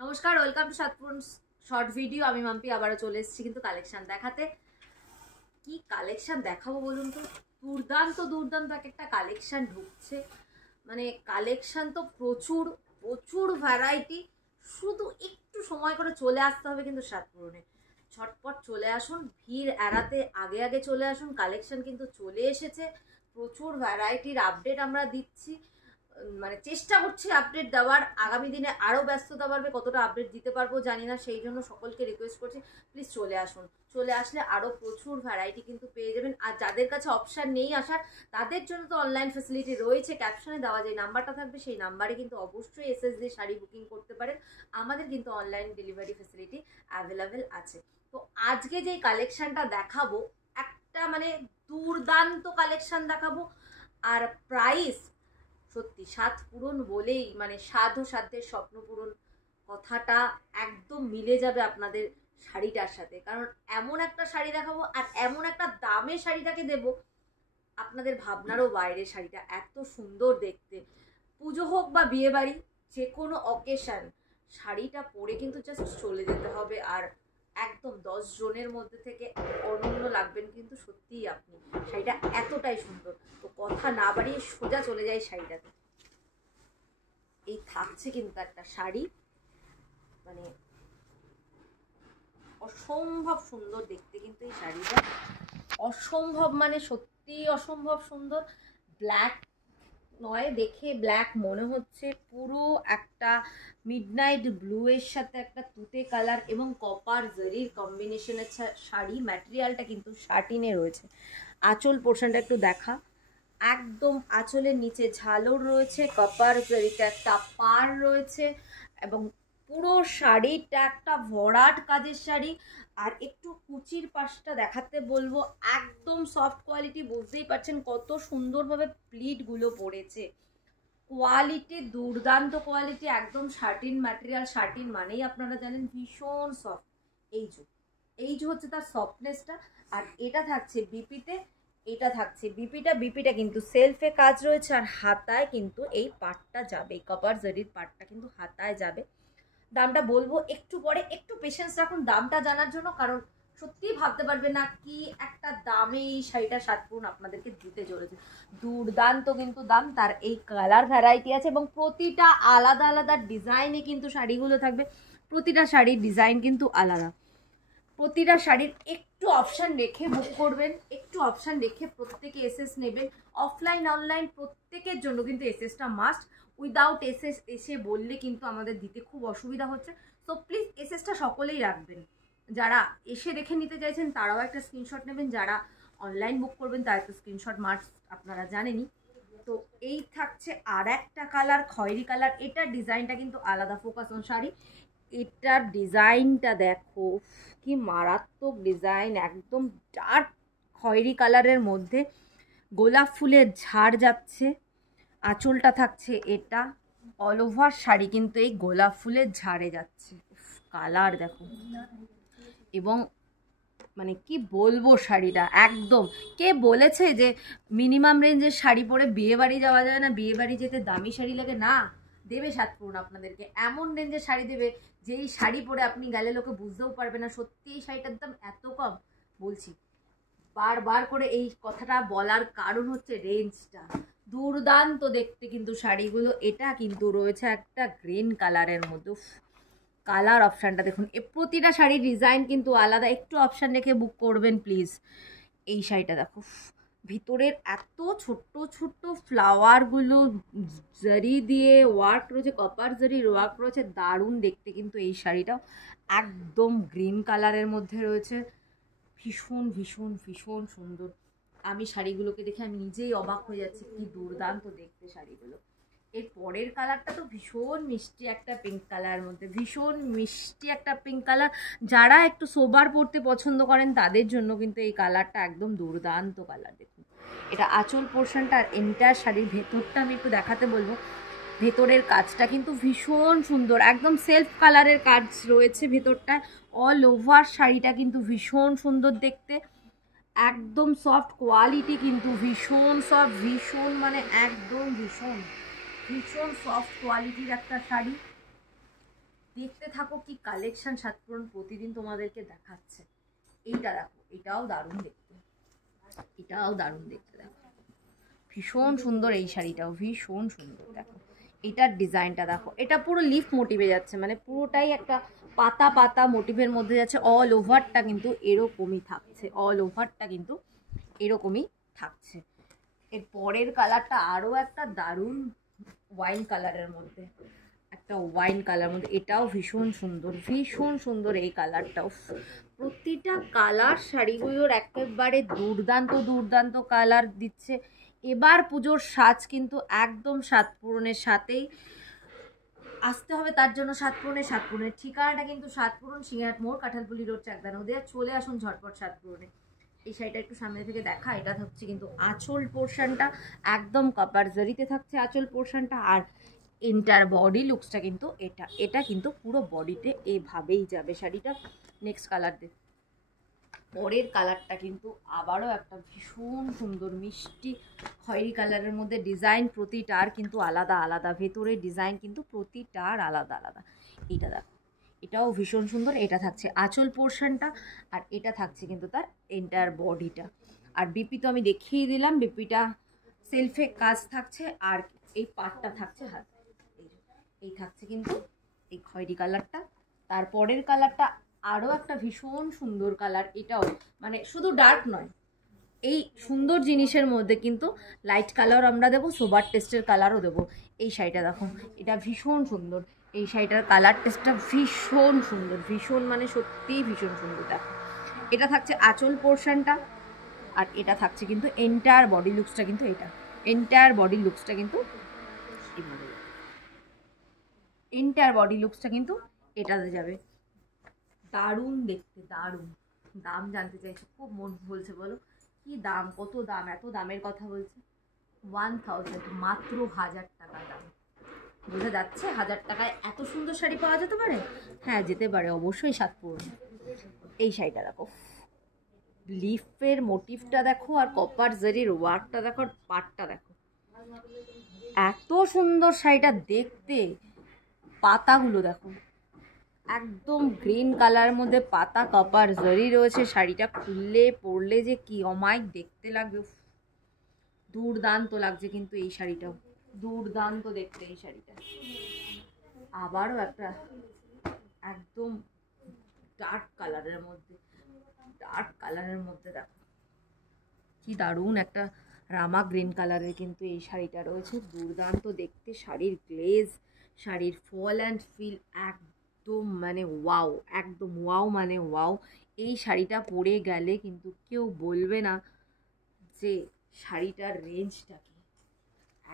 নমস্কার, welcome to সাতপুরন short video. আমি মাম্পি আবারও চলে এসেছি কিন্তু কালেকশন দেখাতে। কি কালেকশন দেখাবো বলুন তো? দুর্দান্ত দুর্দান্ত এক একটা কালেকশন ঢুকছে, মানে কালেকশন তো প্রচুর প্রচুর ভ্যারাইটি। শুধু একটু সময় করে চলে আসতে হবে কিন্তু সাতপুরনে। ঝটপট চলে আসুন, ভিড় এড়াতে আগে আগে চলে আসুন। কালেকশন কিন্তু চলে এসেছে, প্রচুর ভ্যারাইটির আপডেট আমরা দিচ্ছি, মানে চেষ্টা করছি আপডেট দেওয়ার। আগামী দিনে আরও ব্যস্ততা বাড়বে, কতটা আপডেট দিতে পারবো জানি না, সেই জন্য সকলকে রিকোয়েস্ট করছি প্লিজ চলে আসুন। চলে আসলে আরও প্রচুর ভ্যারাইটি কিন্তু পেয়ে যাবেন। আর যাদের কাছে অপশান নেই আসার, তাদের জন্য তো অনলাইন ফেসিলিটি রয়েছে। ক্যাপশনে দেওয়া যে নাম্বারটা থাকবে সেই নাম্বারে কিন্তু অবশ্যই এসএস দিয়ে শাড়ি বুকিং করতে পারেন। আমাদের কিন্তু অনলাইন ডেলিভারি ফেসিলিটি অ্যাভেলেবেল আছে। তো আজকে যে কালেকশনটা দেখাবো, একটা মানে দুর্দান্ত কালেকশন দেখাবো। আর প্রাইস সত্যি সাত পূরণ বলেই, মানে সাধ ও সাধ্যের স্বপ্ন পূরণ কথাটা একদম মিলে যাবে আপনাদের শাড়িটার সাথে। কারণ এমন একটা শাড়ি দেখাবো আর এমন একটা দামে শাড়িটাকে দেব, আপনাদের ভাবনারও বাইরে। শাড়িটা এত সুন্দর দেখতে, পুজো হোক বা বিয়ে বাড়ি, যে কোনো অকেশন শাড়িটা পরে কিন্তু জাস্ট চলে যেতে হবে। আর একদম 10 জনের মধ্যে থেকে অনন্য লাগবেন কিন্তু সত্যিই আপনি। শাড়িটা এতটাই সুন্দর। তো কথা না বাড়িয়ে সোজা চলে যায় শাড়িটাতে। এই থাকছে কিন্তু একটা শাড়ি, মানে অসম্ভব সুন্দর দেখতে কিন্তু এই শাড়িটা। অসম্ভব মানে সত্যি অসম্ভব সুন্দর। ব্ল্যাক নয়, দেখে ব্ল্যাক মনে হচ্ছে, পুরো একটা মিডনাইট ব্লু এর সাথে একটা তুতে কালার এবং কপার জরির কম্বিনেশনের শাড়ি। ম্যাটেরিয়ালটা কিন্তু শাটিনে রয়েছে। আঁচল পোর্শনটা একটু দেখা, একদম আঁচলের নিচে ঝালর রয়েছে, কপার জরিতে একটা পার রয়েছে এবং পুরো শাড়িটা একটা ভরাট কাজের শাড়ি। আর একটু কুচির পাশটা দেখাতে বলবো, একদম সফট কোয়ালিটি, বুঝতেই পারছেন কত সুন্দরভাবে প্লিটগুলো পড়েছে। কোয়ালিটি দুর্দান্ত কোয়ালিটি, একদম শার্টিন ম্যাটেরিয়াল। শার্টিন মানেই আপনারা জানেন ভীষণ সফট। এই যে হচ্ছে তার সফটনেসটা। আর এটা থাকছে বিপিতে, এটা থাকছে বিপিটা কিন্তু সেলফে কাজ রয়েছে। আর হাতায় কিন্তু এই পাটটা যাবে, এই কপার জরির পাটটা কিন্তু হাতায় যাবে। দামটা বলবো একটু পরে, একটু পেশেন্স রাখুন দামটা জানার জন্য। কারণ সত্যিই ভাবতে পারবে না কি একটা দামে এই শাড়িটা সাতপুরন আপনাদেরকে দিতে চলেছে। দুর্দান্ত কিন্তু দাম। তার এই কালার ভ্যারাইটি আছে এবং প্রতিটা আলাদা আলাদা ডিজাইনে কিন্তু শাড়িগুলো থাকবে। প্রতিটা শাড়ির ডিজাইন কিন্তু আলাদা। প্রতিটা শাড়ির একটু অপশান রেখে বুক করবেন, একটু অপশান রেখে প্রত্যেকে এসএস নেবেন। অফলাইন অনলাইন প্রত্যেকের জন্য কিন্তু এসএসটা মাস্ট। উইদাউট এসএস এসে বললে কিন্তু আমাদের দিতে খুব অসুবিধা হচ্ছে। তো প্লিজ এসএসটা সকলেই রাখবেন। যারা এসে দেখে নিতে চাইছেন তারাও একটা স্ক্রিনশট নেবেন, যারা অনলাইন বুক করবেন তার একটা স্ক্রিনশট মাস্ট, আপনারা জানেনই। তো এই থাকছে আর একটা কালার, খয়েরি কালার। এটার ডিজাইনটা কিন্তু আলাদা, ফোকাস অন শাড়ি। এটার ডিজাইনটা দেখো, কি মারাত্মক ডিজাইন। একদম ডার্ক খয়েরি কালারের মধ্যে গোলাপ ফুলের ঝাড় যাচ্ছে। আঁচলটা থাকছে এটা, অল ওভার শাড়ি কিন্তু এই গোলাপ ফুলের ঝাড়ে যাচ্ছে। কালার দেখো, এবং মানে কি বলবো শাড়িটা একদম। কে বলেছে যে মিনিমাম রেঞ্জের শাড়ি পরে বিয়ে বাড়ি যাওয়া যায় না, বিয়ে বাড়ি যেতে দামি শাড়ি লাগে? না, দেবে সাতপুরন আপনাদেরকে এমন রেঞ্জের শাড়ি দেবে যেই শাড়ি পরে আপনি গেলে লোকে বুঝতেও পারবে না সত্যি এই শাড়িটার দাম এত কম। বলছি বারবার করে এই কথাটা বলার কারণ হচ্ছে রেঞ্জটা দুর্দান্ত দেখতে কিন্তু শাড়িগুলো। এটা কিন্তু রয়েছে একটা গ্রিন কালারের মধ্যে। কালার অপশানটা দেখুন, প্রতিটা শাড়ির ডিজাইন কিন্তু আলাদা। একটু অপশান রেখে বুক করবেন প্লিজ। এই শাড়িটা দেখো, ভিতরের এত ছোট্ট ছোট্ট ফ্লাওয়ারগুলো জারি দিয়ে ওয়ার্ক রয়েছে, কপার জারির ওয়ার্ক রয়েছে, দারুণ দেখতে কিন্তু এই শাড়িটাও। একদম গ্রিন কালারের মধ্যে রয়েছে, ভীষণ ভীষণ ভীষণ সুন্দর। আমি শাড়িগুলোকে দেখে আমি নিজেই অবাক হয়ে যাচ্ছি, কি দুর্দান্ত দেখতে শাড়িগুলো। এর পরের কালারটা তো ভীষণ মিষ্টি একটা পিঙ্ক কালার মধ্যে, ভীষণ মিষ্টি একটা পিঙ্ক কালার। যারা একটু সোবার পরতে পছন্দ করেন তাদের জন্য কিন্তু এই কালারটা একদম দুর্দান্ত কালার। দেখুন এটা আঁচল পোর্শনটা। আর এন্টার শাড়ির ভেতরটা আমি একটু দেখাতে বলবো। ভেতরের কাজটা কিন্তু ভীষণ সুন্দর, একদম সেলফ কালারের কাজ রয়েছে ভেতরটা। অল ওভার শাড়িটা কিন্তু ভীষণ সুন্দর দেখতে, একদম সফট কোয়ালিটি কিন্তু ভীষণ সফট, ভীষণ মানে একদম ভীষণ ভীষণ সফট কোয়ালিটির একটা শাড়ি। দেখতে থাকো কি কালেকশন সাতপুরন প্রতিদিন তোমাদেরকে দেখাচ্ছে। এইটা দেখো, এটাও দারুণ দেখতে, এটাও দারুণ দেখতে। দেখো ভীষণ সুন্দর, এই শাড়িটাও ভীষণ সুন্দর। দেখো এটার ডিজাইনটা দেখো, এটা পুরো লিফ মোটিভে যাচ্ছে, মানে পুরোটাই একটা পাতা পাতা মোটিভের মধ্যে যাচ্ছে। অল ওভারটা কিন্তু এরকমই থাকছে, অল ওভারটা কিন্তু এরকমই থাকছে। এর পরের কালারটা আরও একটা দারুণ ওয়াইন কালারের মধ্যে, একটা ওয়াইন কালার মধ্যে, এটাও ভীষণ সুন্দর, ভীষণ সুন্দর এই কালারটাও। প্রতিটা কালার শাড়িগুলোর একেবারে দুর্দান্ত দুর্দান্ত কালার দিচ্ছে। এবার পুজোর সাজ কিন্তু একদম সাতপুরনের সাথেই আসতে হবে, তার জন্য সাতপুরনের ঠিকানাটা কিন্তু সাতপুরন, সিংহাট মোড়, কাঁঠালপুলি রোড, চাকদা নদিয়া। চলে আসুন ঝটপট সাতপুরনে। এই শাড়িটা একটু সামনে থেকে দেখা, এটা হচ্ছে কিন্তু আঁচল পোর্শনটা একদম কপার জরিতে থাকছে আঁচল পোর্শনটা, আর এন্টার বডি লুকসটা কিন্তু এটা কিন্তু পুরো বডিতে এভাবেই যাবে শাড়িটা। নেক্সট কালার দেখ, পরের কালারটা কিন্তু আবারও একটা ভীষণ সুন্দর মিষ্টি খয়েরি কালারের মধ্যে, ডিজাইন প্রতিটার কিন্তু আলাদা আলাদা, ভেতরে ডিজাইন কিন্তু প্রতিটার আলাদা আলাদা। এটা দেখো, এটাও ভীষণ সুন্দর। এটা থাকছে আঁচল পোর্শনটা, আর এটা থাকছে কিন্তু তার এন্টায়ার বডিটা। আর বিপি তো আমি দেখিয়ে দিলাম, বিপিটা সেলফে কাজ থাকছে, আর এই পাটটা থাকছে হাত, এই থাকছে কিন্তু এই খয়েরি কালারটা। তারপরের কালারটা আরও একটা ভীষণ সুন্দর কালার, এটাও মানে শুধু ডার্ক নয়, এই সুন্দর জিনিসের মধ্যে কিন্তু লাইট কালার আমরা দেবো, সোবার টেস্টের কালারও দেবো। এই শাড়িটা দেখো, এটা ভীষণ সুন্দর, এই শাড়িটার কালার টেস্টটা ভীষণ সুন্দর, ভীষণ মানে সত্যিই ভীষণ সুন্দর। দেখো এটা থাকছে আঁচল পোর্শনটা, আর এটা থাকছে কিন্তু এন্টায়ার বডি লুকসটা কিন্তু এটা, এন্টায়ার বডি লুকসটা কিন্তু এন্টায়ার বডি লুকসটা কিন্তু এটাতে যাবে। দারুণ দেখতে, দারুণ। দাম জানতে চাইছো, খুব মন বলছে, বলো কি দাম, কত দাম, এত দামের কথা বলছে। 1000, মাত্র 1000 টাকা দাম। বোঝা যাচ্ছে 1000 টাকায় এত সুন্দর শাড়ি পাওয়া যেতে পারে। হ্যাঁ যেতে পারে, অবশ্যই সাতপুরন। এই শাড়িটা দেখো, লিফের মোটিভটা দেখো, আর কপার জারির ওয়ার্কটা দেখো, আর পাটটা দেখো, এত সুন্দর শাড়িটা দেখতে। পাতাগুলো দেখো, একদম গ্রিন কালারের মধ্যে পাতা কপার জরি রয়েছে। শাড়িটা খুললে পরলে যে কি অমায়িক দেখতে লাগবে, দুর্দান্ত লাগছে কিন্তু এই শাড়িটাও, দুর্দান্ত দেখতে এই শাড়িটা। আবারও একটা একদম ডার্ক কালারের মধ্যে, ডার্ক কালারের মধ্যে দেখো কি দারুণ একটা রামা গ্রিন কালারের কিন্তু এই শাড়িটা রয়েছে, দুর্দান্ত দেখতে। শাড়ির গ্লেজ, শাড়ির ফল অ্যান্ড ফিল একদম মানে ওয়াও, একদম ওয়াও মানে ওয়াও। এই শাড়িটা পরে গেলে কিন্তু কেউ বলবে না যে শাড়িটার রেঞ্জটা কি,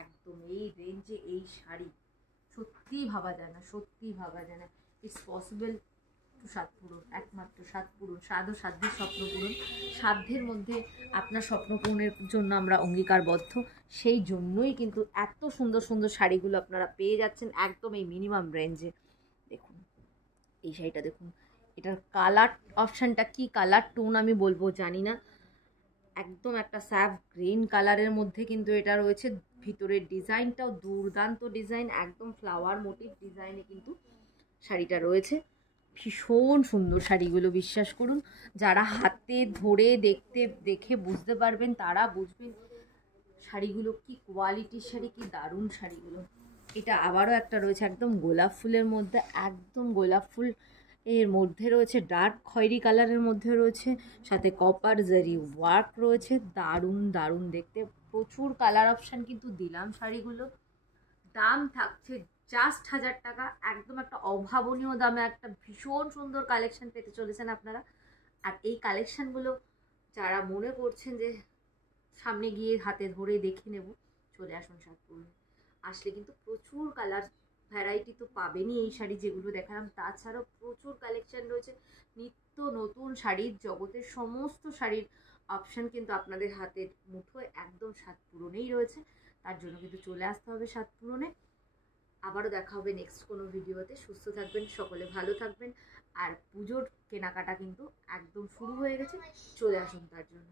একদম এই রেঞ্জে এই শাড়ি সত্যিই ভাবা যায় না, সত্যিই ভাবা যায় না। ইটস পসিবল টু সাতপুরন, একমাত্র সাতপুরন, সাধ ও সাধ্যের স্বপ্ন পূরণ। সাধ্যের মধ্যে আপনার স্বপ্ন পূরণের জন্য আমরা অঙ্গীকারবদ্ধ, সেই জন্যই কিন্তু এত সুন্দর সুন্দর শাড়িগুলো আপনারা পেয়ে যাচ্ছেন একদম এই মিনিমাম রেঞ্জে। দেখুন এই শাড়িটা দেখুন, এটার কালার অপশানটা কি কালার টোন আমি বলবো জানি না, একদম একটা স্যাভ গ্রিন কালারের মধ্যে কিন্তু এটা রয়েছে। ভিতরের ডিজাইনটাও দুর্দান্ত ডিজাইন, একদম ফ্লাওয়ার মোটিভ ডিজাইনে কিন্তু শাড়িটা রয়েছে। ভীষণ সুন্দর শাড়িগুলো, বিশ্বাস করুন, যারা হাতে ধরে দেখে বুঝতে পারবেন তারা বুঝবেন শাড়িগুলো কি কোয়ালিটির শাড়ি, কি দারুণ শাড়িগুলো। এটা আবারও একটা রয়েছে একদম গোলাপ ফুলের মধ্যে, একদম গোলাপ ফুল এর মধ্যে রয়েছে ডার্ক খয়েরি কালারের মধ্যে রয়েছে, সাথে কপার জারি ওয়ার্ক রয়েছে, দারুণ দারুণ দেখতে। প্রচুর কালার অপশান কিন্তু দিলাম শাড়িগুলো। দাম থাকছে জাস্ট 1000 টাকা, একদম একটা অভাবনীয় দামে একটা ভীষণ সুন্দর কালেকশন পেতে চলেছেন আপনারা। আর এই কালেকশানগুলো যারা মনে করছেন যে সামনে গিয়ে হাতে ধরে দেখে নেব, চলে আসুন সাতপুরে। আসলে কিন্তু প্রচুর কালার ভ্যারাইটি তো পাবেনই এই শাড়ি যেগুলো দেখালাম, তাছাড়াও প্রচুর কালেকশন রয়েছে। নিত্য নতুন শাড়ির জগতের সমস্ত শাড়ির অপশান কিন্তু আপনাদের হাতের মুঠোয় একদম সাতপুরনেই রয়েছে। তার জন্য কিন্তু চলে আসতে হবে সাতপুরনে। আবারও দেখা হবে নেক্সট কোনো ভিডিওতে। সুস্থ থাকবেন, সকলে ভালো থাকবেন। আর পুজোর কেনাকাটা কিন্তু একদম শুরু হয়ে গেছে, চলে আসুন তার জন্য।